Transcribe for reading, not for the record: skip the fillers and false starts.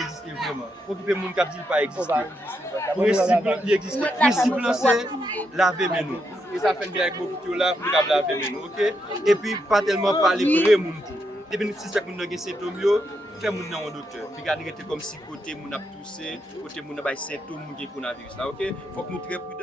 il existe vraiment. Occuper moun qui dit pas exister. Principe il existe. Principe c'est laver mes nous. Et ça fait bien avec beaucoup là pour laver mes nous, OK? Et puis pas tellement parler vrai moun tout. Depuis nous suspect moun nan gen symptôme yo, fait moun nan un docteur. Puis garder comme si côté moun a toussé, côté moun a bay symptôme moun gen coronavirus là, OK? Faut que nous très prudent.